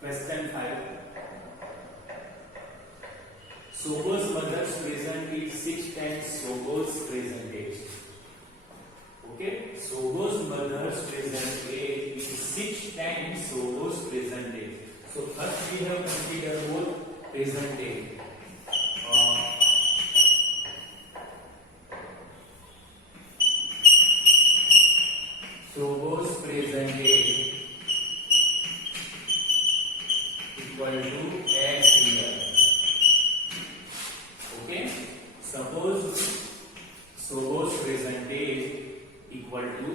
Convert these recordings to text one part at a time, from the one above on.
Question 5. Sobo's mother's present is 6 times Sobo's present age. Okay, Sobo's mother's present age is 6 times Sobo's present age. So first we have considered both present age. Sobo's present age equal to x year. Okay, suppose Sobo's present age equal to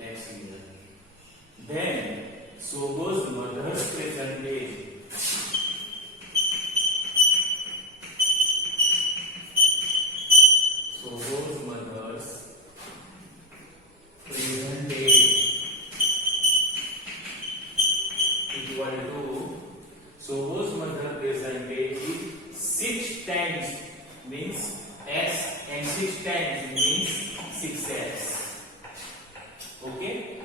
x year. Then Sobo's mother's present age Sobo's mother's present age equal to Sobo's mother present age is 6 times means x and 6 times means 6x. Okay,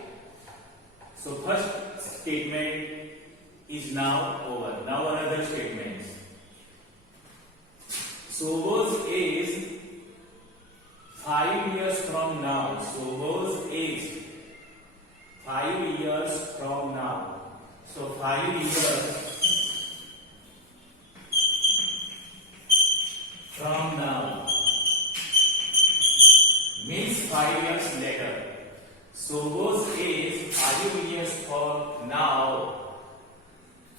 so first statement is now over. Now another statement. Sobo's age 5 years from now. Sobo's age 5 years from now. So 5 years from now means 5 years later. Sobo's age 5 years from now.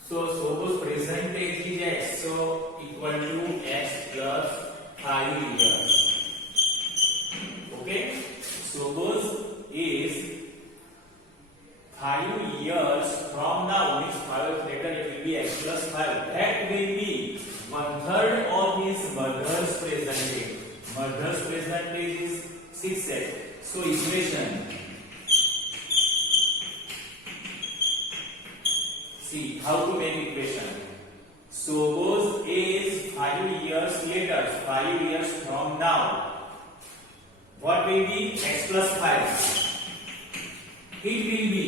So Sobo's present age is x. So equal to x plus 5 years. Okay, Sobo's age 5 years from now means 5 years later. It will be x plus 5. That will be 1/3 of his mother's present age. Mother's present age is 6x. So equation. See how to make equation. Sobo's age 5 years later, 5 years from now. What will be x plus 5? It will be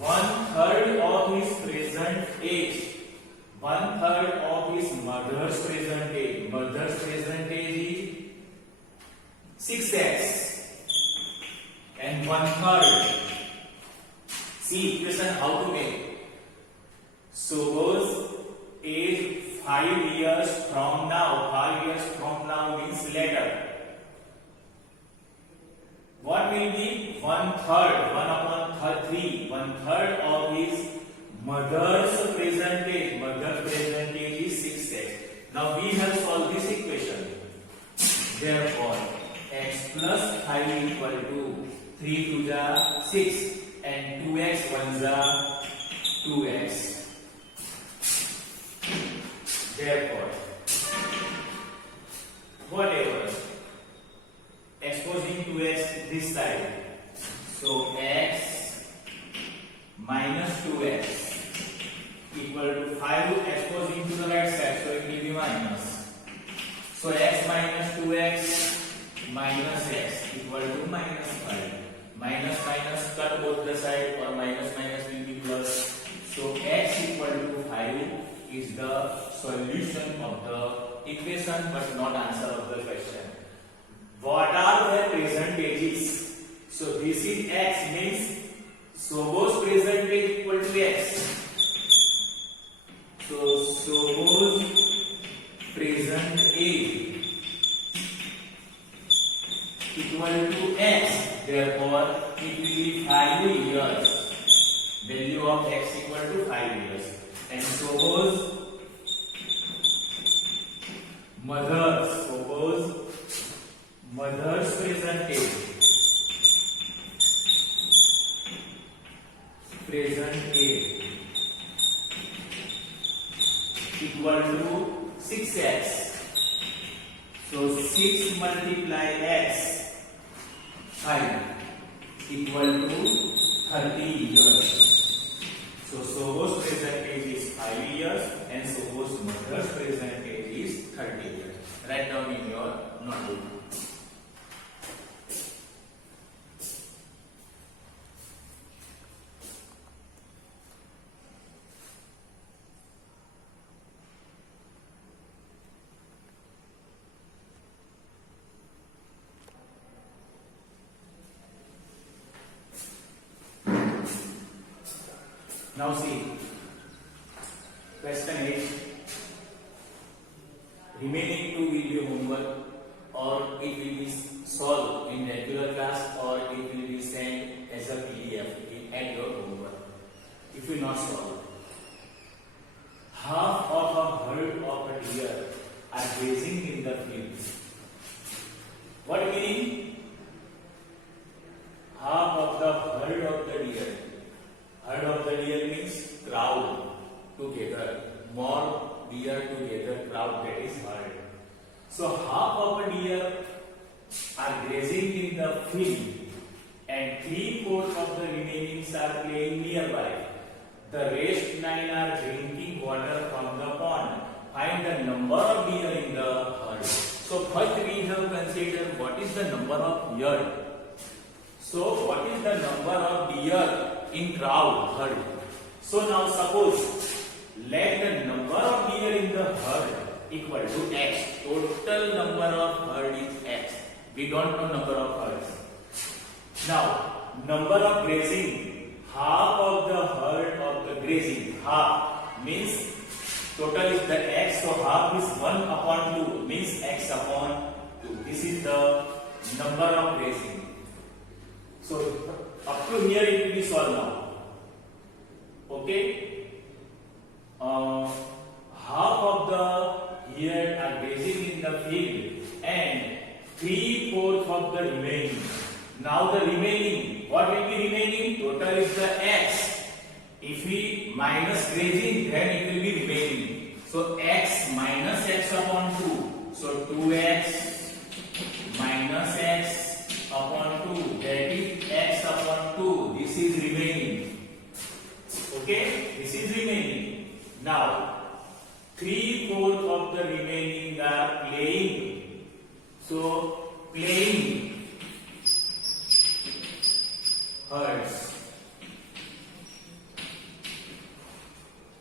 1/3 of his present age. 1/3 of his mother's present age. Mother's present age is 6x. And 1/3. See equation how to make. Sobo's age 5 years from now. 5 years from now means later. What will be 1/3? 1/3. 1/3 of his mother's present age. Mother's present age is 6x. Now we have solved this equation. Therefore, x plus 5 equal to 3 to the 6 and 2x 1 the 2x. Therefore, whatever exposing 2x this side, so x minus 2x equal to 5 exposing to the right side, so it will be minus. So x minus 2x minus x equal to minus 5. Minus minus cut both the side, or minus minus will be plus. So x equal to 5 is the solution of the equation, but not answer of the question. What are their present ages? So this is x, means Sobo's present age equal to x. So Sobo's present age equal to x. Therefore, it will be 5 years. Value of x equal to 5 years. And Sobo's mother's present age equal to 6x. So 6 multiply x 5 equal to 30 years. So Sobo's present age is 5 years and Sobo's mother's present age is 30 years. Write down in your notebook. Now see, question 8. Remaining two will be homework, or it will be solved in regular class, or it will be sent as a PDF at your homework. If you not solve, half of a herd of a deer are grazing in the field. What meaning? Half of the herd of the deer. Herd of the deer means crowd together. More deer together, crowd, that is herd. So half of a deer are grazing in the field and 3/4 of the remaining are playing nearby. The rest 9 are drinking water from the pond. Find the number of deer in the herd. So first we have considered what is the number of deer. So what is the number of deer in crowd, herd? So now suppose let the number of deer in the herd equal to x. Total number of herd is x. We don't know number of herds. Now number of grazing, half of the herd of the grazing. Half means total is the x, so half is 1 upon 2 means x upon 2. This is the number of grazing. So up to here it will be solved now. Okay. Half of the here are grazing in the field and 3/4 of the remaining. Now the remaining, what will be remaining? Total is the x. If we minus grazing, then it will be remaining. So x minus x upon 2. So 2x minus x upon 2. That is x upon 2. This is remaining. Okay, this is remaining. Now 3/4 of the remaining are playing. So playing herds.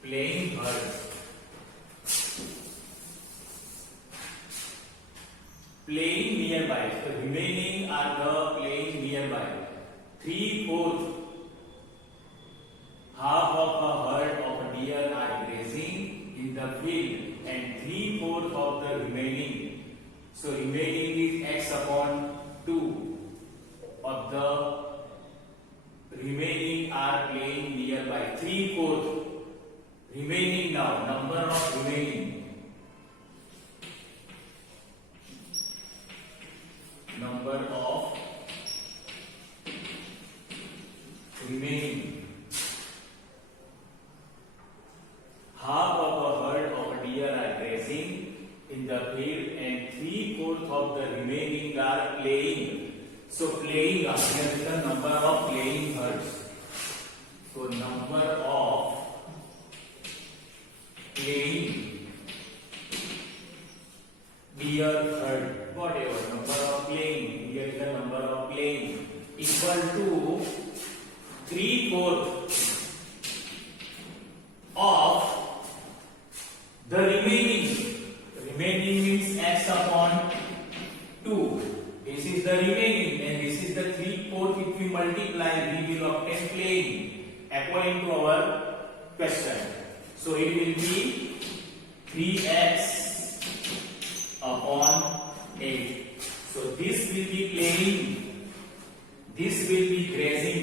Playing herds. Playing nearby. The remaining are the playing nearby. 3/4. Half of a herd of a deer are grazing in the field and 3/4 of the remaining. So remaining is x upon 2 of the remaining are playing nearby. 3/4 remaining. Now number of remaining. Number of remaining. Half of a herd of a deer are grazing in the field and 3/4 of the remaining are playing. So playing, here is the number of playing herds. So number of playing deer herd, whatever number of playing, here is the number of playing, equal to 3/4 of the remaining. Remaining means x upon 2. This is the remaining and this is the 3/4. If we multiply, we will obtain playing according to our question. So it will be 3x upon 8. So this will be playing. This will be grazing.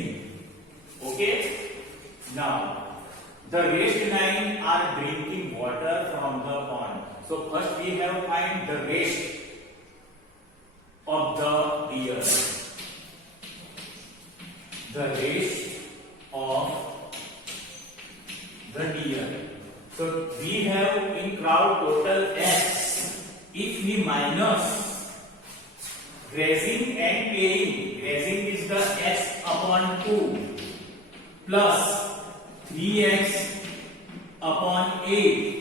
Okay. Now the rest 9 are drinking water from the pond. So first we have to find the rest of the deer. The rest of the deer. So we have in crowd total x. If we minus grazing and playing, grazing is the x upon 2 plus 3x upon 8.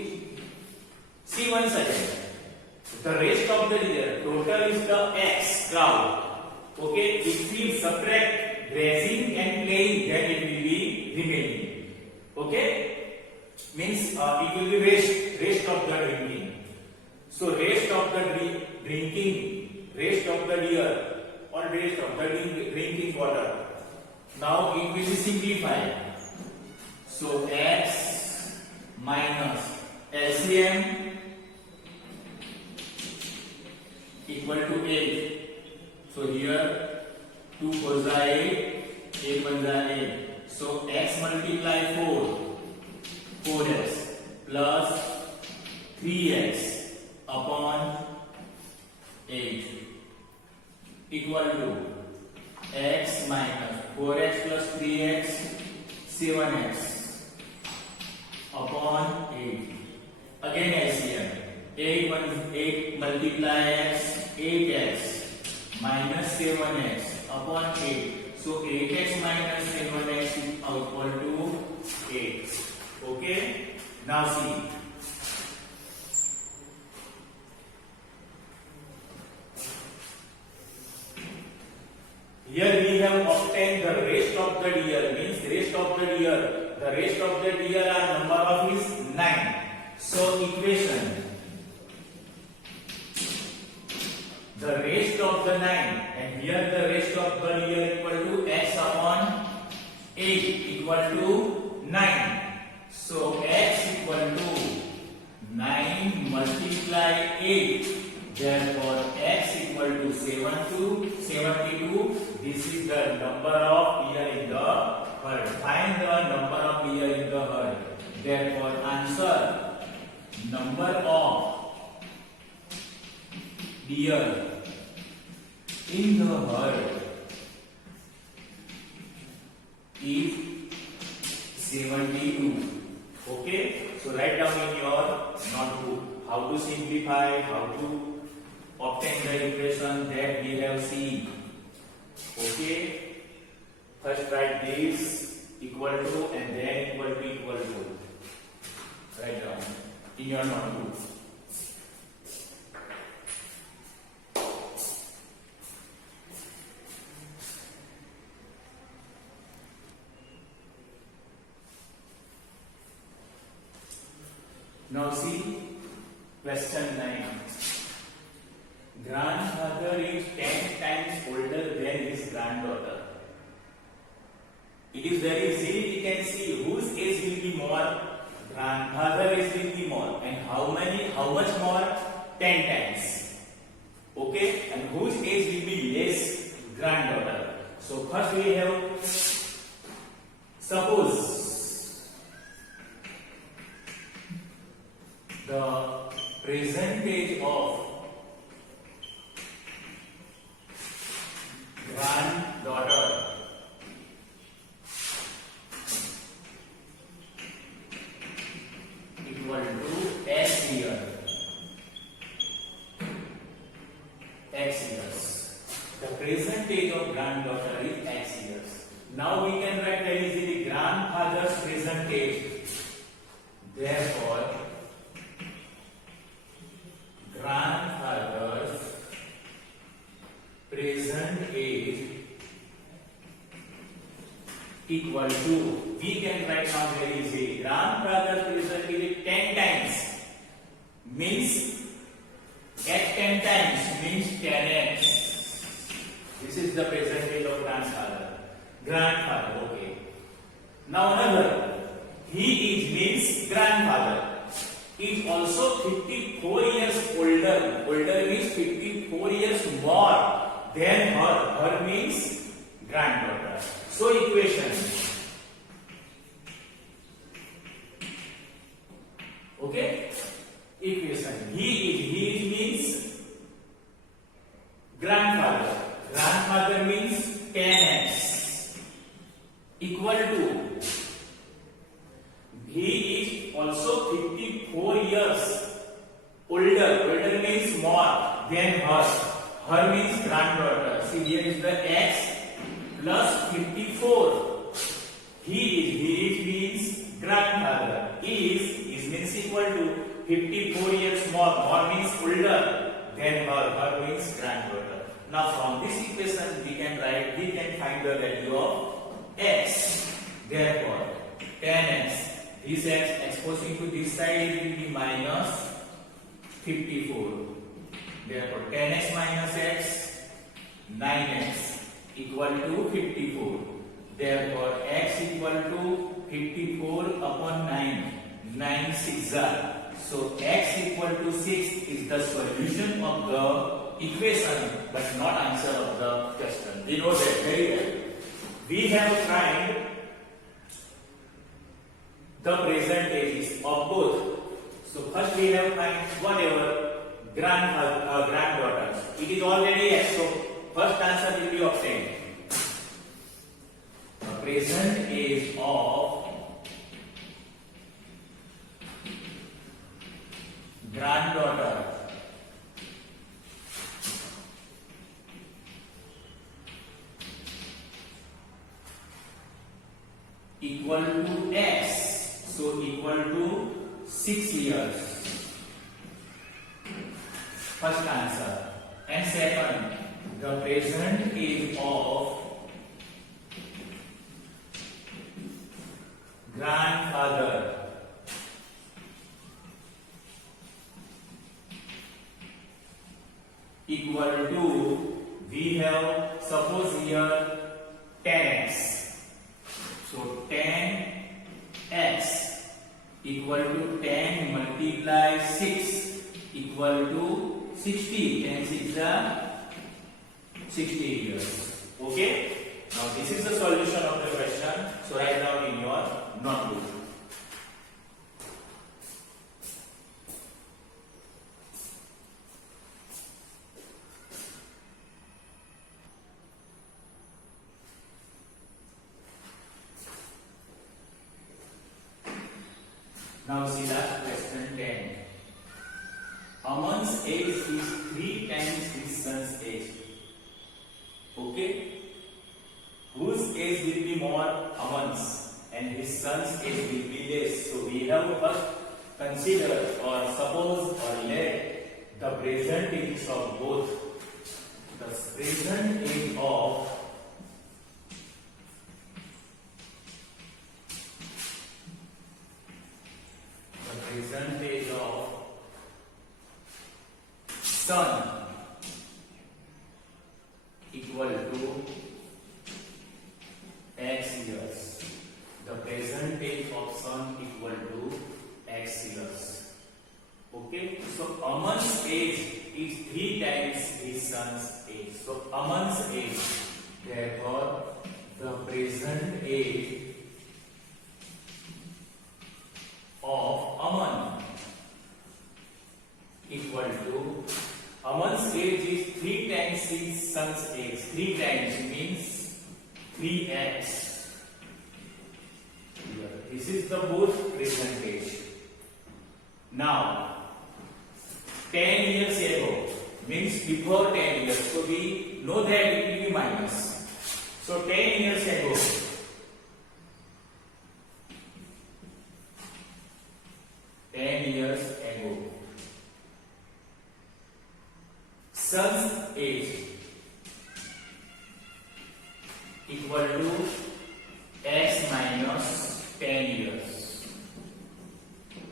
See once again. The rest of the deer, total is the x crowd. Okay, if we subtract grazing and playing, then it will be remaining. Okay, means it will be rest of the drinking. So rest of the drinking, rest of the deer, or rest of the drinking water. Now it will be simplified. So x minus LCM equal to 8. So here 2 4 8, 8 1 8. So x multiply 4, 4x plus 3x upon 8 equal to x minus 4x plus 3x 7x upon 8. Again LCM. 8 multiply x 8x minus 7x upon 8. So 8x minus 7x is equal to 8. Okay. Now see. Here we have obtained the rest of the year, means rest of the year. The rest of the year are number of is 9. So equation, the rest of the 9, and here the rest of the year equal to x upon 8 equal to 9. So x equal to 9 multiply 8. Therefore, x equal to 72. This is the number of year in the herd. Find the number of year in the herd. Therefore, answer number of year in the herd is 72. Okay. So write down in your notebook how to simplify, how to obtain the equation that we have seen. Okay. First write this equal to and then equal to. Write down in your notebook. Now see question 9. Grandfather is 10 times older than his granddaughter. It is very easy. We can see whose age will be more. Grandfather age will be more. And how much more? 10 times. Okay? And whose age will be less? Granddaughter. So first we have, suppose the present age of granddaughter equal to x year. X years. The present age of granddaughter is x years. Now we can write very easily grandfather's present age. Therefore, grandfather's present age equal to, we can write down very easily, grandfather's present age 10 times means, at 10 times means 10x. This is the present age of grandfather. Okay. Now another, he is means grandfather is also 54 years older. Older means 54 years more than her. Her means granddaughter. So equation. Okay? Equation. He is means grandfather. Grandfather means 10x equal to, he is also 54 years older. Older means more than her. Her means granddaughter. See, here is the x plus 54. He is means grandfather. Is means equal to 54 years more. More means older than her. Her means granddaughter. Now from this equation we can find the value of x. Therefore 10x. This x exposing to this side will be minus 54. Therefore 10x minus x, 9x equal to 54. Therefore x equal to 54 upon 9. 9 6 are. So x equal to 6 is the solution of the equation, but not answer of the question. We know that very well. We have find the present ages of both. So first we have find whatever granddaughters. It is already x. So first answer will be obtained. The present age of granddaughter equal to x, so equal to 6 years. First answer. And second, the present age of grandfather equal to, we have suppose here 10x. So 10x equal to 10 multiply 6 equal to 60. 10 6 are 60 years. Okay. Now this is the solution of the question. So write down in your notebook. Now see last question 10. Aman's age is 3 times his son's age. Okay? Whose age will be more? Aman's, and his son's age will be less. So we have to first consider or suppose or let the present age of both. The present age of son equal to x years. The present age of son equal to x years. Okay, so Aman's age is 3 times his son's age. So Aman's age, therefore the present age of Aman equal to, Aman's age is 3 times his son's age. 3 times means 3x. This is the both present age. Now 10 years ago means before 10 years. So we know that it will be minus. So 10 years ago, son's age equal to x minus 10 years.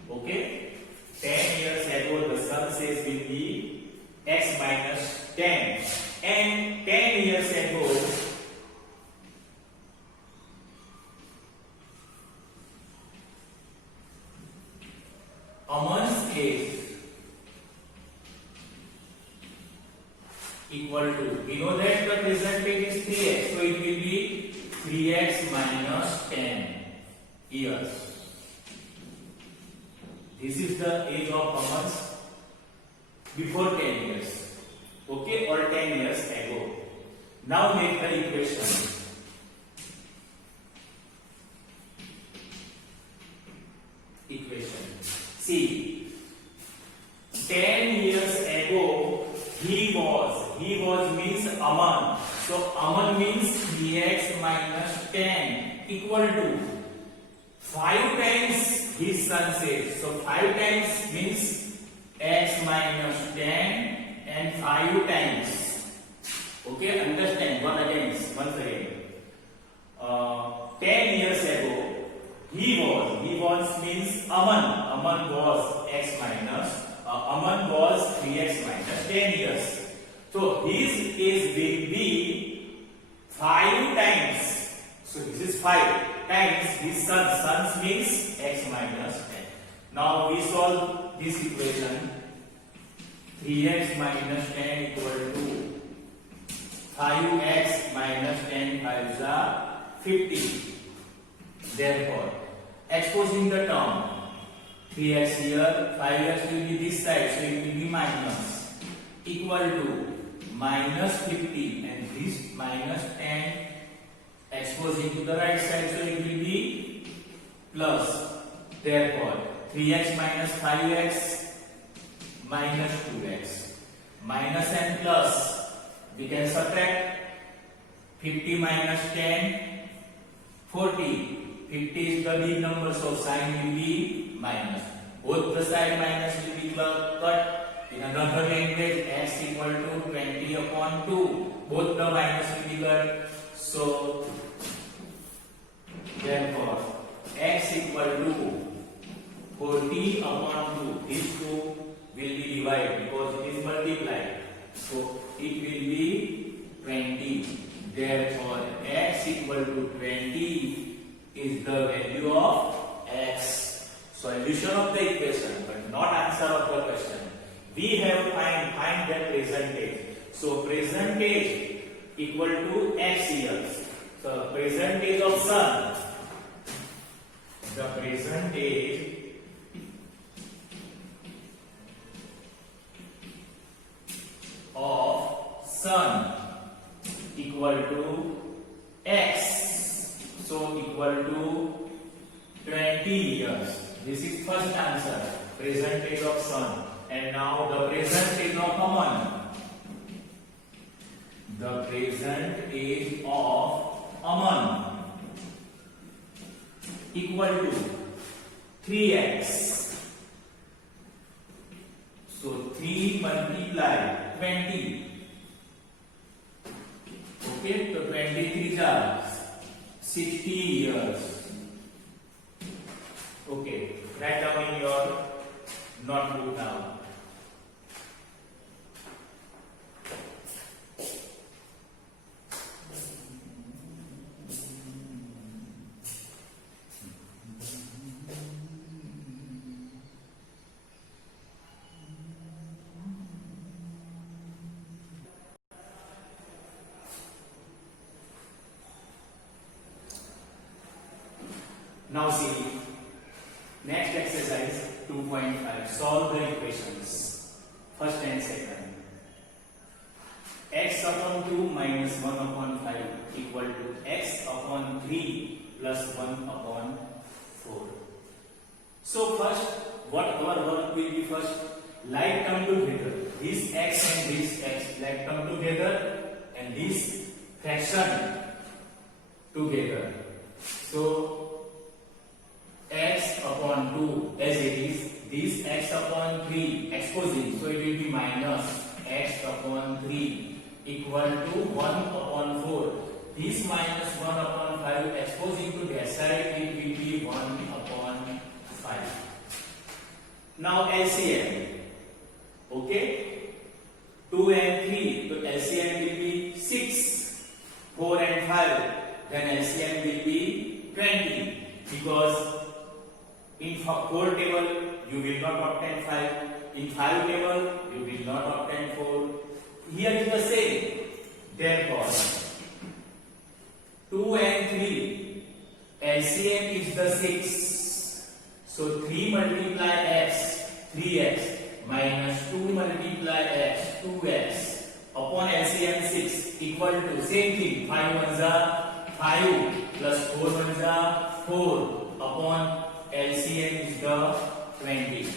Okay? 10 years ago the son's age will be x minus 10. And 10 years ago Aman's age equal to, we know that the present age is 3x, so it will be 3x minus 10 years. This is the age of Aman's before 10 years, okay, or 10 years ago. Now make the equation. See, 10 years ago he was means Aman. So Aman means 3x minus 10 equal to 5 times his son's age. So 5 times means x minus 10 and 5 times. Okay, understand once again. 10 years ago he was means Aman was x minus, Aman was 3x minus 10 years. So his age will be 5 times. So this is 5. times this sons means x minus 10. Now we solve this equation. 3x minus 10 equal to 5x minus 10 5s are 50. Therefore, exposing the term 3x here, 5x will be this side, so it will be minus, equal to minus 50, and this minus 10 exposing to the right side, so it will be plus. Therefore, 3x minus 5x minus 2x, minus and plus, we can subtract. 50 minus 10, 40. 50 is the big number, so sign will be minus. Both the side minus will be cut. In another language, x equal to 20 upon 2. Both the minus will be cut. So, therefore, x equal to 40 upon 2. These two will be divided because it is multiplied. So, it will be 20. Therefore, x equal to 20 is the value of x. Solution of the equation, but not answer of the question. We have to find the percentage. So percentage equal to x years. So percentage of sun. The percentage of sun equal to x. So equal to 20 years. This is first answer, percentage of sun. And now the percentage of Aman. The percentage of Aman equal to 3x. So 3 multiply 20. Okay, so 23 are 60 years. Okay, write down in your notebook now. Now see, next exercise 2.5. Solve the equations, first and second. X upon 2 minus 1 upon 5 equal to x upon 3 plus 1 upon 4. So first, what our work will be first? Like come together. This x and this x like come together, and this fraction together. So x upon 2 as it is, this x upon 3 exposing, so it will be minus x upon 3 equal to 1 upon 4. This minus 1 upon 5 exposing to that side, it will be 1 upon 5. Now LCM. Okay, 2 and 3, so LCM will be 6. 4 and 5, then LCM will be 20, because in 4 table, you will not obtain 5. In 5 table, you will not obtain 4. Here is the same. Therefore, 2 and 3, LCM is the 6. So 3 multiply x, 3x, minus 2 multiply x, 2x, upon LCM 6 equal to same thing. 5 ones are 5 plus 4 ones are 4 upon LCM is the 20.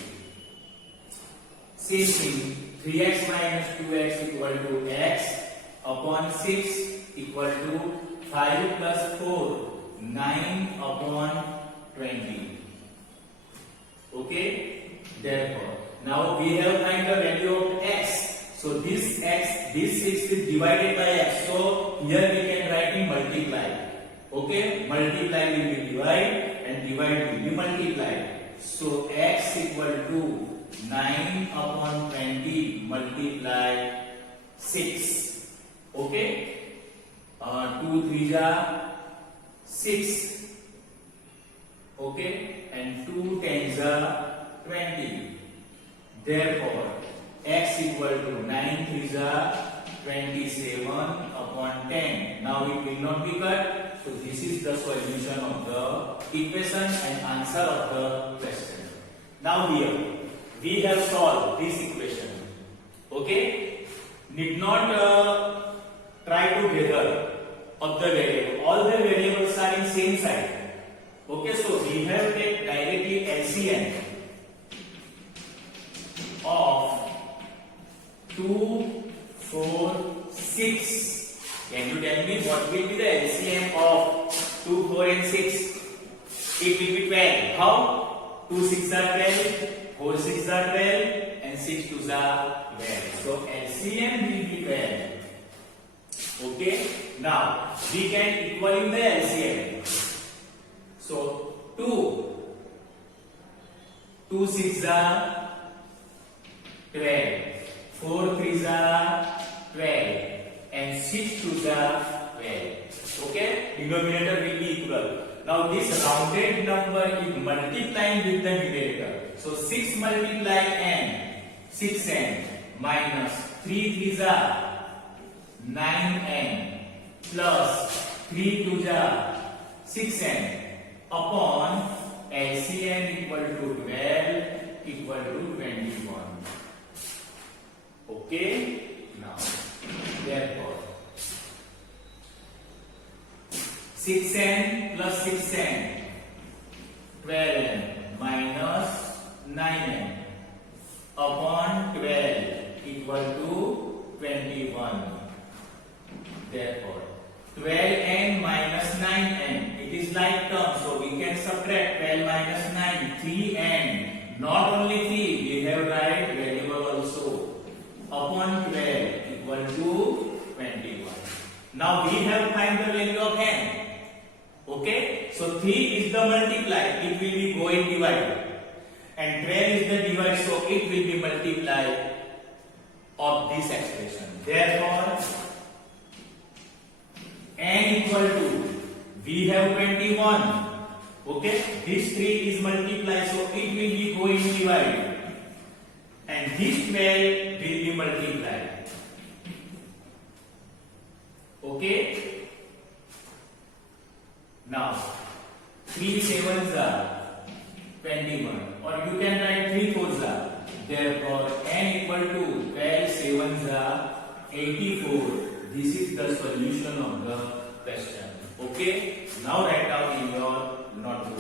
Same thing, 3x minus 2x equal to x upon 6 equal to 5 plus 4, 9 upon 20. Okay, therefore, now we have find the value of x. So this x, this 6 is divided by x. So here we can write in multiply. Okay, multiply will be divide and divide will be multiply. So x equal to 9 upon 20 multiply 6. Okay, 2 3 are 6. Okay, and 2 tens are 20. Therefore, x equal to 9 threes are 27 upon 10. Now it will not be cut. So this is the solution of the equation and answer of the question. Now here we have solved this equation. Okay, need not try to gather of the variable. All the variables are in same side. Okay, so we have take directly LCM of 2, 4, 6. Can you tell me what will be the LCM of 2, 4 and 6? It will be 12. How? 2 6 are 12, 4 6 are 12 and 6 2s are 12. So LCM will be 12. Okay, now we can equal in the LCM. So 2 6 are 12, 4 3s are 12 and 6 2s are 12. Okay, denominator will be equal. Now this rounded number is multiplying with the numerator. So 6 multiply n, 6n minus 3 3s are 9n plus 3 2s are 6n upon LCM equal to 12 equal to 21. Okay, now therefore 6n plus 6n 12n minus 9n upon 12 equal to 21. Therefore 12n minus 9n, it is like term, so we can subtract 12 minus 9, 3n, not only 3, we have right variable also, upon 12 equal to 21. Now we have find the value of n. Okay, so 3 is the multiply, it will be going divide, and 12 is the divide, so it will be multiply of this expression. Therefore n equal to, we have 21. Okay, this 3 is multiply, so it will be going divide, and this 12 will be multiplied. Okay, now 3 sevens are 21, or you can write 3 fours are. Therefore n equal to 12 sevens are 84. This is the solution of the question. Okay, now write down in your notebook.